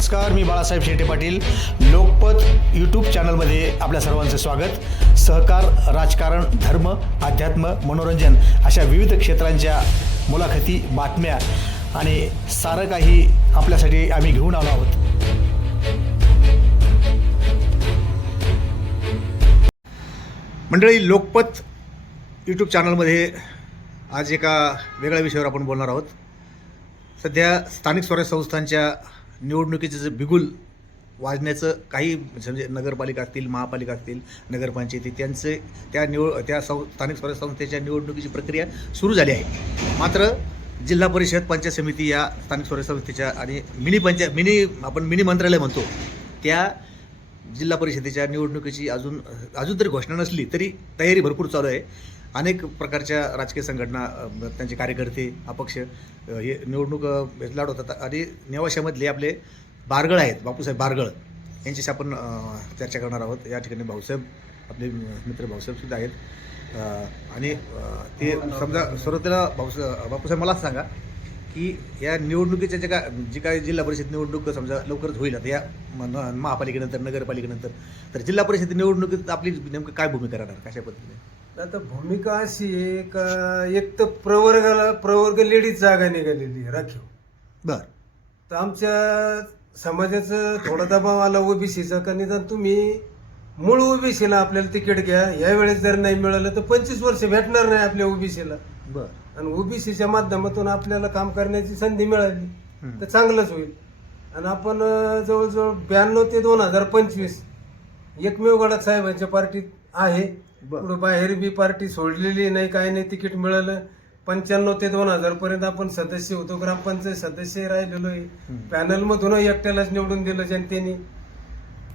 नमस्कार मी बाळासाहेब शेटे पाटील. लोकपत यूट्यूब चॅनलमध्ये आपल्या सर्वांचं स्वागत. सहकार राजकारण धर्म अध्यात्म मनोरंजन अशा विविध क्षेत्रांच्या मुलाखती बातम्या आणि सारं काही आपल्यासाठी आम्ही घेऊन आलो आहोत. मंडळी लोकपत यूट्यूब चॅनलमध्ये आज एका वेगळ्या विषयावर आपण बोलणार आहोत. सध्या स्थानिक स्वराज्य संस्थांच्या निवडणुकीचं जे बिगुल वाजण्याचं काही म्हणजे नगरपालिका असतील महापालिका असतील नगरपंचायती त्यांचे त्या निवड त्या सं स्थानिक स्वराज्य संस्थेच्या निवडणुकीची प्रक्रिया सुरू झाली आहे. मात्र जिल्हा परिषद पंचायत समिती या स्थानिक स्वराज्य संस्थेच्या आणि मिनी पंचायत मिनी आपण मिनी मंत्रालय म्हणतो त्या जिल्हा परिषदेच्या निवडणुकीची अजून अजून तरी घोषणा नसली तरी तयारी भरपूर चालू आहे. अनेक प्रकारच्या राजकीय संघटना त्यांचे कार्यकर्ते अपक्ष हे निवडणूक अ, होतात आणि नेवाशामधले आपले बारगळ आहेत बापूसाहेब बारगळ. यांच्याशी आपण चर्चा करणार आहोत. या ठिकाणी भाऊसाहेब आपले मित्र भाऊसाहेबसुद्धा आहेत. आणि ते समजा सुरुवातीला भाऊसा बापूसाहेब मला सांगा की या निवडणुकीच्या जे काय जी काय जिल्हा परिषद निवडणूक समजा लवकरच होईल आता या महापालिकेनंतर नगरपालिकेनंतर तर जिल्हा परिषद निवडणुकीत आपली नेमकं काय भूमिका राहणार? कशा पद्धतीने? आता भूमिका अशी आहे का एक तर प्रवर्गाला प्रवर्ग लेडीज जागा निघालेली आहे राखीव. बर. तर आमच्या समाजाचं थोडा दबाव आला ओबीसीचा का निदान तुम्ही मूळ ओबीसीला आपल्याला तिकीट घ्या. यावेळेस जर नाही मिळालं तर पंचवीस वर्ष भेटणार नाही आपल्या ओबीसीला. बर. आणि ओबीसीच्या माध्यमातून आपल्याला काम करण्याची संधी मिळाली. तर चांगलंच होईल. आणि आपण जवळजवळ ब्याण्णव ते दोन हजार पंचवीस एकमेव गडात साहेबांच्या पार्टीत आहे. पुढं बाहेर बी पार्टी सोडलेली नाही काही नाही तिकीट मिळालं. पंच्याण्णव ते दोन हजार पर्यंत आपण सदस्य होतो. ग्रामपंचायत सदस्य राहिलेलो आहे. पॅनल मधून एकट्यालाच निवडून दिलं जनतेने.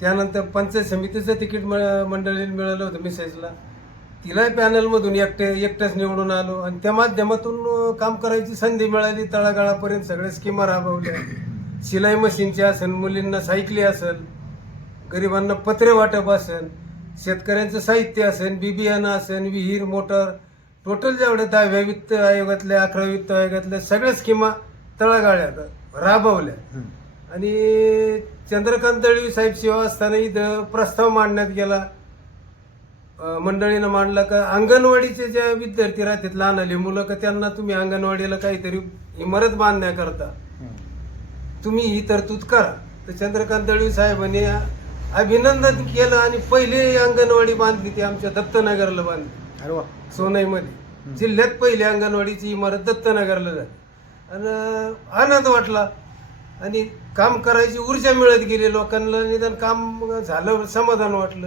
त्यानंतर पंचायत समितीचं तिकीट मंडळीला मिळालं होतं मिसेसला तिला पॅनलमधून एकटे एकट्याच निवडून आलो. आणि त्या माध्यमातून काम करायची संधी मिळाली. तळागाळापर्यंत सगळ्या स्कीमा राबवल्या. शिलाई मशीनची असेल मुलींना सायकली असेल गरिबांना पत्रे वाटप असेल शेतकऱ्यांचं साहित्य असेल बिबियाणं असेल विहीर मोटर टोटल जेवढे दहाव्या वित्त आयोगातल्या अकराव्या वित्त आयोगातल्या सगळ्या स्कीमा तळागाळ्यात राबवल्या. आणि चंद्रकांत दळवी साहेब सेवा असताना इथं प्रस्ताव मांडण्यात गेला. मंडळीनं मांडला का अंगणवाडीचे ज्या विद्यार्थी राहतात लहान आले मुलं का त्यांना तुम्ही अंगणवाडीला काहीतरी इमारत बांधण्याकरता तुम्ही ही तरतूद करा. तर चंद्रकांत दळवी साहेबांनी अभिनंदन केलं आणि पहिले अंगणवाडी बांधली ती आमच्या दत्तनगरला बांधली. अरे वा. सोनईमध्ये. जिल्ह्यात पहिली अंगणवाडीची इमारत दत्तनगरला झाली. आणि आनंद वाटला. आणि काम करायची ऊर्जा मिळत गेली लोकांना. निदान काम झालं समाधान वाटलं.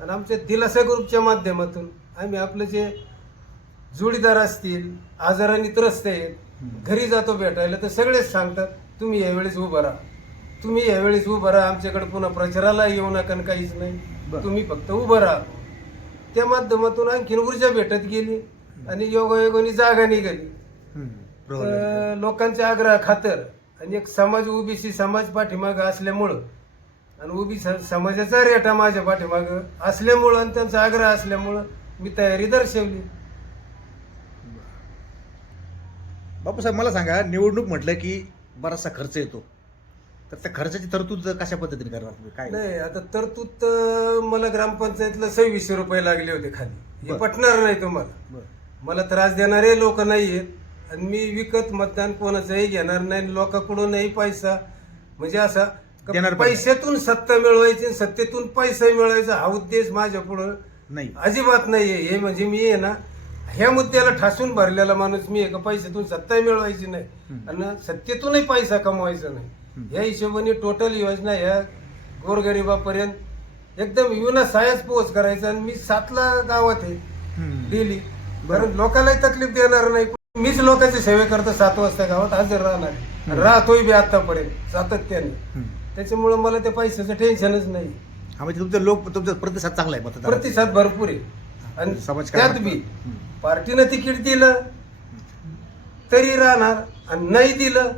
आणि आमच्या दिलासा ग्रुपच्या माध्यमातून आम्ही आपलं जे जोडीदार असतील आजाराने त्रस्त आहेत घरी जातो भेटायला तर सगळेच सांगतात तुम्ही यावेळेस उभं राहा. तुम्ही यावेळेस उभं राहा आमच्याकडे पुन्हा प्रचाराला येऊ नका आणि काहीच नाही. तुम्ही फक्त उभं राहा. त्या माध्यमातून आणखीन ऊर्जा भेटत गेली आणि योगायोगाने जागा निघाली. लोकांच्या आग्रह खातर आणि एक समाज ओबीसी समाज पाठीमागं असल्यामुळं आणि ओबीसी समाजाचा रेटा माझ्या पाठीमागं असल्यामुळं आणि त्यांचा आग्रह असल्यामुळं मी तयारी दर्शवली. बापूसाहेब मला सांगा निवडणूक म्हटलं की बराचसा खर्च येतो. तर त्या खर्चाची तरतूद कशा पद्धतीने करणार तुम्ही? काय? नाही आता तरतूद तर मला ग्रामपंचायतला सव्वीसशे रुपये लागले होते खाली. हे. पटणार नाही तुम्हाला. मला त्रास देणारे लोक नाही आहेत आणि मी विकत मतदान कोणाचंही घेणार नाही लोकांकडूनही पैसा म्हणजे असा. पैशातून सत्ता मिळवायची आणि सत्तेतून पैसा मिळवायचा हा उद्देश माझ्या पुढं नाही. अजिबात नाहीये. हे म्हणजे मी आहे ना ह्या मुद्द्याला ठासून भरलेला माणूस मी एका पैशातून सत्ता मिळवायची नाही. आणि सत्तेतूनही पैसा कमवायचा नाही. या हिशोबाने टोटल योजना ह्या गोरगरिबापर्यंत एकदम युना सायच पोहोच करायचा आणि मी सातला गावात आहे. डेली कारण लोकांनाही तकलीफ देणार नाही. मीच लोकांची सेवे करतो सात वाजता गावात हजर राहणार. राहतोय बी आतापर्यंत सातत्याने. त्याच्यामुळं मला त्या पैशाचं टेन्शनच नाही. म्हणजे तुमचा लोक तुमचा प्रतिसाद चांगला आहे प्रतिसाद भरपूर आहे. आणि समाजकारण- त्यात बी. पार्टीनं तिकीट दिलं तरी राहणार आणि नाही दिलं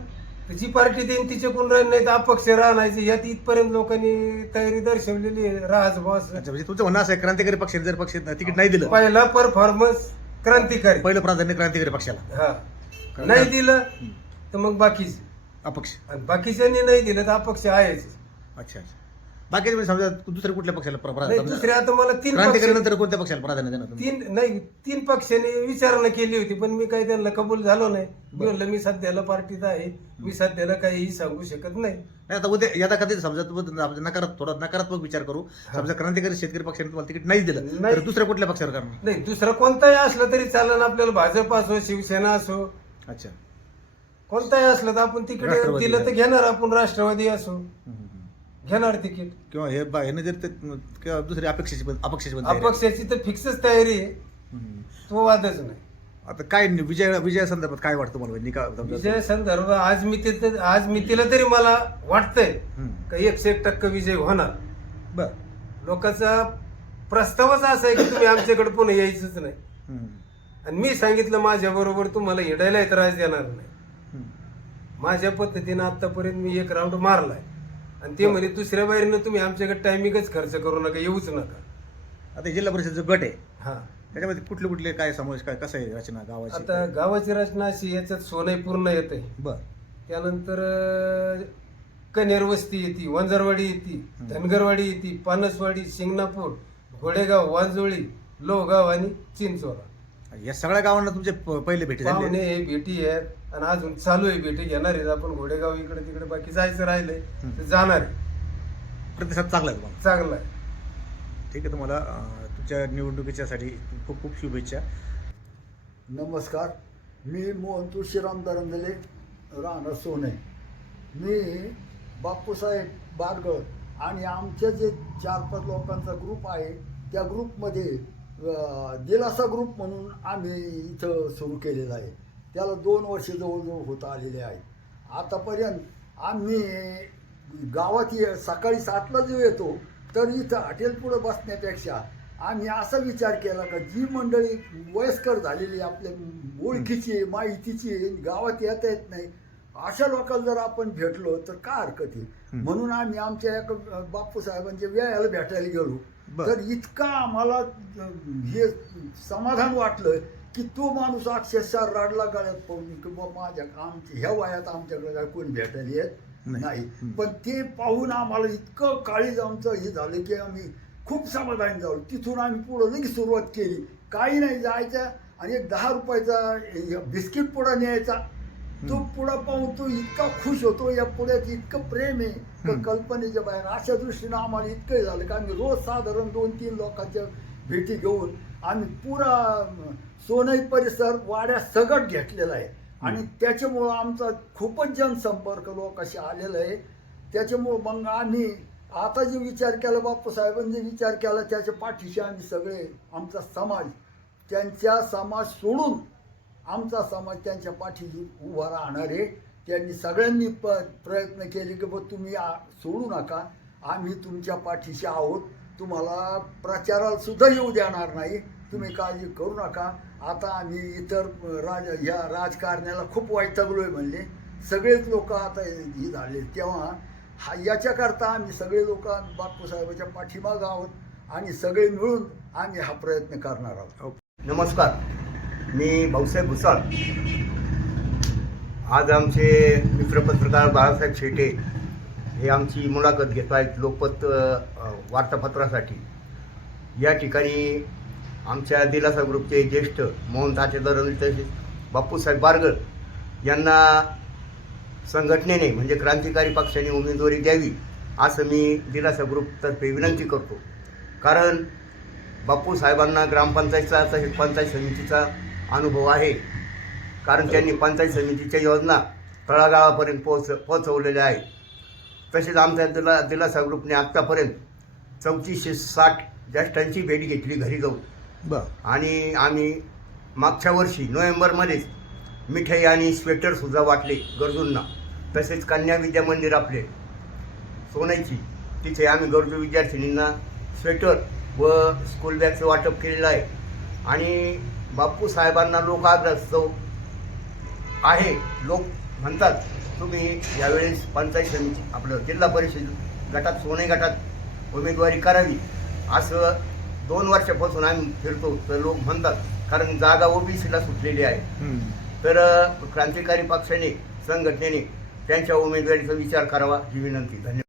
जी पार्टी देईन तिच्याकडून राहील नाही तर अपक्ष राहण्याची यात इथपर्यंत लोकांनी तयारी दर्शवलेली आहे. राज बॉस. अच्छा म्हणजे तुमचं म्हणणं असं आहे क्रांतिकारी पक्ष जर पक्ष तिकीट नाही दिलं. पहिला परफॉर्मन्स क्रांतिकारी. पहिलं प्राधान्य क्रांतिकारी पक्षाला. हा. नाही दिलं तर मग बाकीच. अपक्ष. आणि बाकीच्यांनी नाही दिलं तर अपक्ष आहेच. अच्छा अच्छा. बाकीचे म्हणजे समजा दुसऱ्या कुठल्या पक्षाला प्र- नाही प्राधान्य दुसऱ्या आता मला तीन क्रांतिकारी पक्ष नंतर कोणत्या पक्षाला प्राधान्य देणार तुम्ही? तीन नाही तीन पक्षांनी विचारणा केली होती पण मी काही त्यांना कबूल झालो नाही. मी म्हणलं मी सध्याला पार्टीत आहे मी सध्याला काहीही सांगू शकत नाही. नाही आता उद्या यदा कधी समजा तुम्ही आपण नकारात्मक थोडा नकारात्मक विचार करू. समजा क्रांतिकारी शेतकरी पक्षाने तुम्हाला तिकीट नाही दिलं नाही. तर दुसऱ्या कुठल्या पक्षावर करणार? नाही दुसरा कोणताही असला तरी चालेल आपल्याला भाजप असो शिवसेना असो. अच्छा. कोणताही असलं तर आपण तिकीट राष्ट्रवादी दिलं तर. घेणार आपण राष्ट्रवादी असो. हम्म. घेणार तिकीट किंवा हे बा- ह्यानं जर ते किंवा दुसरी अपेक्षेची पण अपक्षाची पण तयारी आहे. अपक्षाची तर फिक्सच तयारी आहे हम्म. तो वादच नाही आता काय नि- विजय विजय संदर्भात काय वाटतं मला निकाल समजा- विजय संदर्भ आज मी तिथे आज मी तिला तरी मला वाटतंय हम्म. का एकशे एक टक्के विजय होणार बर लोकांचा प्रस्तावच असा आहे की तुम्ही आमच्याकडे पुन्हा यायचंच नाही हम्म. आणि मी सांगितलं माझ्या बरोबर तुम्हाला हिडायला त्रास देणार नाही हम्म. माझ्या पद्धतीनं आतापर्यंत मी एक राऊंड मारलाय आणि ते म्हणे दुसऱ्या बाहेरनं तुम्ही आमच्याकडे टायमिंगच खर्च करू नका येऊच नका. आता हे जिल्हा परिषद जो गट आहे. हा. त्याच्यामध्ये कुठले कुठले काय समावेश काय कसं आहे रचना गावाची? आता गावाची रचना अशी याच्यात सोनई पूर्ण येते. बर. त्यानंतर अं, कनेर वस्ती येते वंजरवाडी येते धनगरवाडी येते पानसवाडी शिंगणापूर घोडेगाव वांजोळी लोहगाव आणि चिंचोरा. या सगळ्या गावांना तुमचे प- पहिले भेटी झाली पाहुणे हे भेटी आहेत. आणि अजून चालू आहे भेटी घेणार आहेत आपण घोडेगाव इकडे तिकडे बाकी जायचं राहिलंय तर जाणार आहे. प्रतिसाद चांगला आहे तुम्हाला? चांगलं आहे. ठीक आहे तुम्हाला अं, तुमच्या निवडणुकीच्यासाठी खूप खूप शुभेच्छा. नमस्कार. मी मोहन तुळशीराम दरंदले राहणार सोने. मी बापूसाहेब बारगळ आणि आमचे जे चार पाच लोकांचा ग्रुप आहे त्या ग्रुपमध्ये अं, दिलासा ग्रुप म्हणून आम्ही इथं सुरू केलेला आहे. त्याला दोन वर्ष जवळजवळ होत आलेले आहेत आतापर्यंत आम्ही गावात ये सकाळी सातला जो येतो तर इथं हॉटेल पुढं बसण्यापेक्षा आम्ही असा विचार केला का जी मंडळी वयस्कर झालेली आपल्या ओळखीची माहितीची गावात येता येत नाही अशा लोकांना जर आपण भेटलो तर काय हरकत आहे? म्हणून आम्ही आमच्या एका बापू साहेबांच्या वेळाला भेटायला गेलो. तर इतका आम्हाला हे समाधान वाटलं की तो माणूस अक्षरशः रडला गळ्यात पडून की बा माझ्या आमच्या ह्या वयात आमच्याकडे काय कोणी भेटायला येत नाही. पण ते पाहून आम्हाला इतकं काळीज आमचं हे झालं की आम्ही खूप समाधानी झालो. तिथून आम्ही पुढं लगेच सुरुवात केली. काही नाही जायचं आणि एक दहा रुपयाचा बिस्किट पुडा न्यायचा. तो पुढं पाहून तो इतका खुश होतो या पुढ्यात इतकं प्रेम आहे. कल्पनेच्या बाहेर अशा दृष्टीनं आम्हाला इतकं झालं की आम्ही रोज साधारण दोन तीन लोकांच्या भेटी घेऊन आम्ही पुरा सोनई परिसर वाड्या सगट घेतलेला आहे. आणि त्याच्यामुळं आमचा खूपच जनसंपर्क लोकांशी आलेला आहे. त्याच्यामुळं मग आम्ही आता जे विचार केला बाप्पा साहेबांनी जे विचार केला त्याच्या पाठीशी आम्ही सगळे आमचा समाज त्यांच्या समाज सोडून आमचा समाज त्यांच्या पाठीशी उभा राहणार आहे. त्यांनी सगळ्यांनी प प्रयत्न केले की बा तुम्ही सोडू नका. आम्ही तुमच्या पाठीशी आहोत. तुम्हाला प्रचाराला सुद्धा येऊ देणार नाही. तुम्ही काळजी करू नका. आता आम्ही इतर राज ह्या राजकारण्याला खूप वैतागलोय म्हणले. सगळेच लोक आता ही झाले. तेव्हा हा याच्याकरता आम्ही सगळे लोक बापू साहेबाच्या पाठीमागं आहोत आणि सगळे मिळून आम्ही हा प्रयत्न करणार आहोत. नमस्कार. मी भाऊसाहेब भुसाळ. आज आमचे मित्र पत्रकार बाळासाहेब शेटे हे आमची मुलाखत घेत आहेत लोकपत वार्तापत्रासाठी. या ठिकाणी आमच्या दिलासा ग्रुपचे ज्येष्ठ मोहन ताते दरवली तसेच बापूसाहेब बारगळ यांना संघटनेने म्हणजे क्रांतिकारी पक्षाने उमेदवारी द्यावी असं मी दिलासा ग्रुपतर्फे विनंती करतो. कारण बापू साहेबांना ग्रामपंचायतचा तसेच पंचायत समितीचा अनुभव आहे. कारण त्यांनी पंचायत समितीच्या योजना तळागाळापर्यंत पोहोच पोहोचवलेल्या आहेत. तसेच आमच्या दिला दिलासा ग्रुपने आत्तापर्यंत चौतीसशे साठ ज्येष्ठांची भेट घेतली घरी जाऊन. बर. आणि आम्ही मागच्या वर्षी नोव्हेंबरमध्येच मिठाई आणि स्वेटरसुद्धा वाटले गरजूंना. तसेच कन्या विद्या मंदिर आपले सोनाईची तिथे आम्ही गरजू विद्यार्थिनींना स्वेटर व स्कूल बॅगचं वाटप केलेलं आहे. आणि बापू साहेबांना लोकाग्रस्त आहे लोक म्हणतात तुम्ही यावेळेस पंचायत समिती आपलं जिल्हा परिषद गटात सोने गटात उमेदवारी करावी. असं दोन वर्षापासून आम्ही फिरतो तर लोक म्हणतात कारण जागा ओबीसीला सुटलेली आहे. तर क्रांतिकारी पक्षाने संघटनेने त्यांच्या उमेदवारीचा विचार करावा ही विनंती. धन्यवाद.